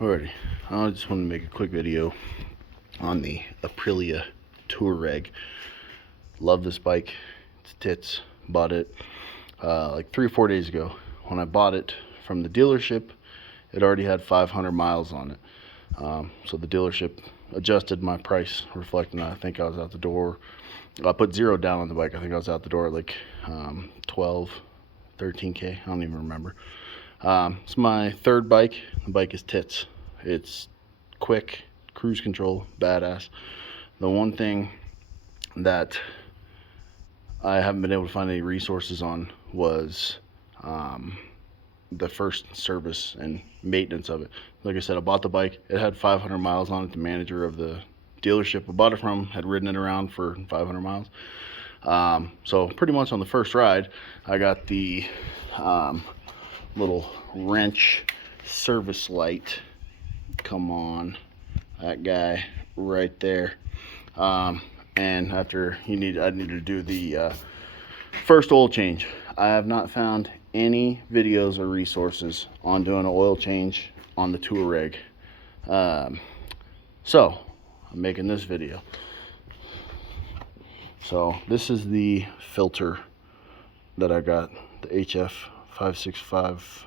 Alrighty, I just want to make a quick video on the Aprilia Tuareg. Love this bike. It's tits. Bought it like 3 or 4 days ago. When I bought it from the dealership, it already had 500 miles on it. So the dealership adjusted my price, reflecting that I think I was out the door. I put 0 down on the bike. I think I was out the door at like 12, 13K. I don't even remember. It's my third bike. The bike is tits. It's quick, cruise control, badass. The one thing that I haven't been able to find any resources on was the first service and maintenance of it. Like I said, I bought the bike. It had 500 miles on it. The manager of the dealership I bought it from had ridden it around for 500 miles. So pretty much on the first ride, I got the little wrench service light. Come on, that guy right there. And after I needed to do the first oil change. I have not found any videos or resources on doing an oil change on the Tuareg. So I'm making this video. So this is the filter that I got, the HF 565.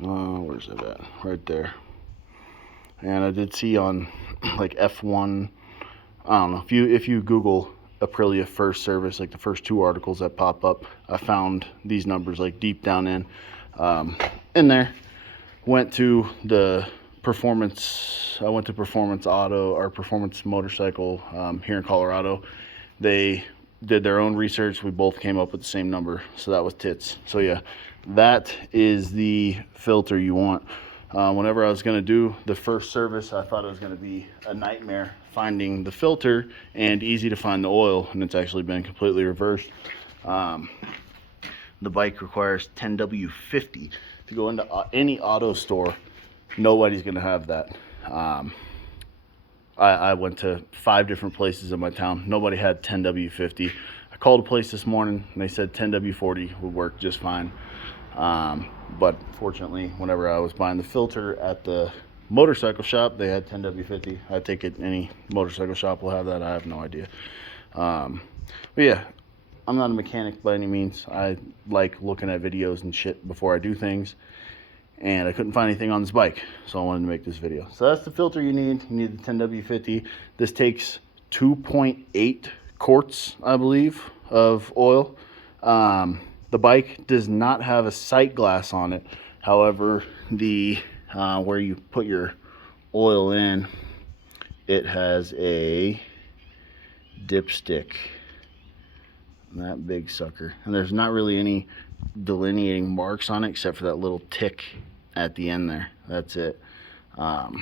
Where's it at? Right there. And I did see on like F1, I don't know, if you Google Aprilia first service, like the first 2 articles that pop up, I found these numbers like deep down in there. Went to the Performance, I went to Performance Auto or Performance Motorcycle here in Colorado. They did their own research. We both came up with the same number, so that was tits. So yeah, that is the filter you want. Whenever I was going to do the first service, I thought it was going to be a nightmare finding the filter and easy to find the oil, and it's actually been completely reversed. The bike requires 10W50. If you go into any auto store, nobody's going to have that. I went to 5 different places in my town. Nobody had 10W50. I called a place this morning and they said 10W40 would work just fine. But fortunately, whenever I was buying the filter at the motorcycle shop, they had 10W50. I take it any motorcycle shop will have that. I have no idea. But yeah, I'm not a mechanic by any means. I like looking at videos and shit before I do things, and I couldn't find anything on this bike, so I wanted to make this video. So that's the filter you need. You need the 10W50. This takes 2.8 quarts, I believe, of oil. The bike does not have a sight glass on it. However, the where you put your oil in, it has a dipstick. That big sucker. And there's not really any delineating marks on it except for that little tick at the end there. That's it. So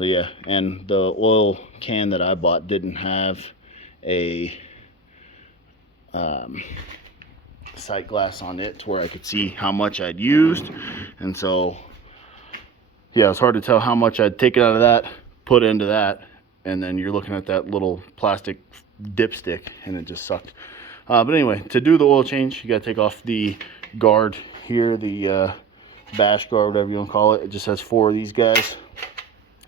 yeah, and the oil can that I bought didn't have a sight glass on it to where I could see how much I'd used, and so yeah, it's hard to tell how much I'd taken out of that, put into that, and then you're looking at that little plastic dipstick, and it just sucked. But anyway, to do the oil change, you got to take off the guard here, the bash guard, whatever you want to call it. It just has 4 of these guys.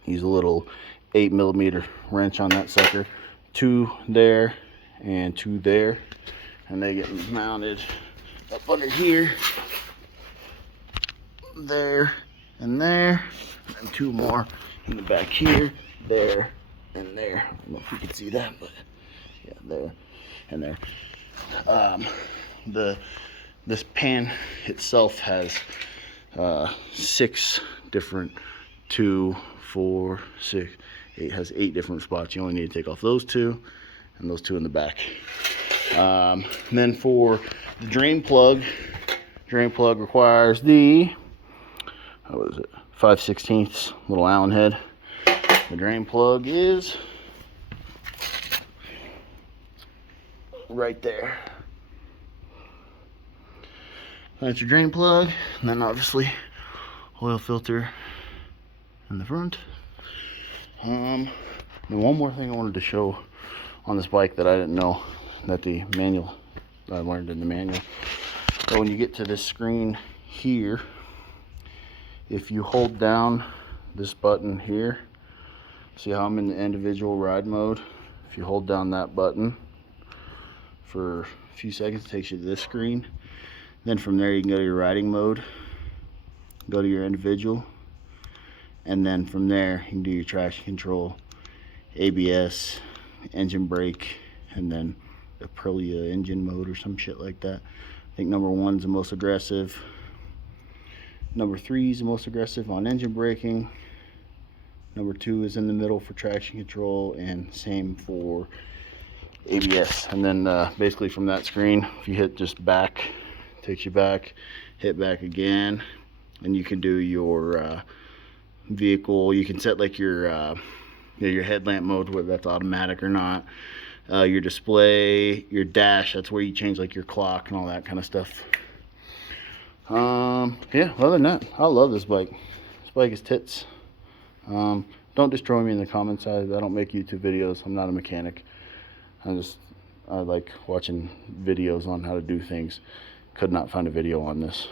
Use a little 8mm wrench on that sucker. 2 there and 2 there. And they get mounted up under here, there, and there, and 2 more in the back here, there, and there. I don't know if you can see that, but yeah, there and there. This pan itself has 6 different, 2, 4, 6, 8, has 8 different spots. You only need to take off those 2 and those 2 in the back. And then for the drain plug requires the, what is it, 5/16 little Allen head. The drain plug is right there. That's your drain plug, and then obviously oil filter in the front. And one more thing I wanted to show on this bike that I didn't know, that the manual, I learned in the manual. So when you get to this screen here, if you hold down this button here, see how I'm in the individual ride mode? If you hold down that button for a few seconds, it takes you to this screen. Then from there you can go to your riding mode, go to your individual, and then from there you can do your traction control, ABS, engine brake, and then Aprilia engine mode or some shit like that. I think number 1's the most aggressive. Number 3 is the most aggressive on engine braking. Number 2 is in the middle for traction control, and same for ABS. And then basically from that screen, if you hit just back, takes you back, hit back again, and you can do your vehicle. You can set like your headlamp mode, whether that's automatic or not. Your display, your dash, that's where you change like your clock and all that kind of stuff. Yeah, other than that, I love this bike. This bike is tits. Don't destroy me in the comments. I don't make YouTube videos. I'm not a mechanic. I like watching videos on how to do things. Could not find a video on this.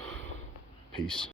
Peace.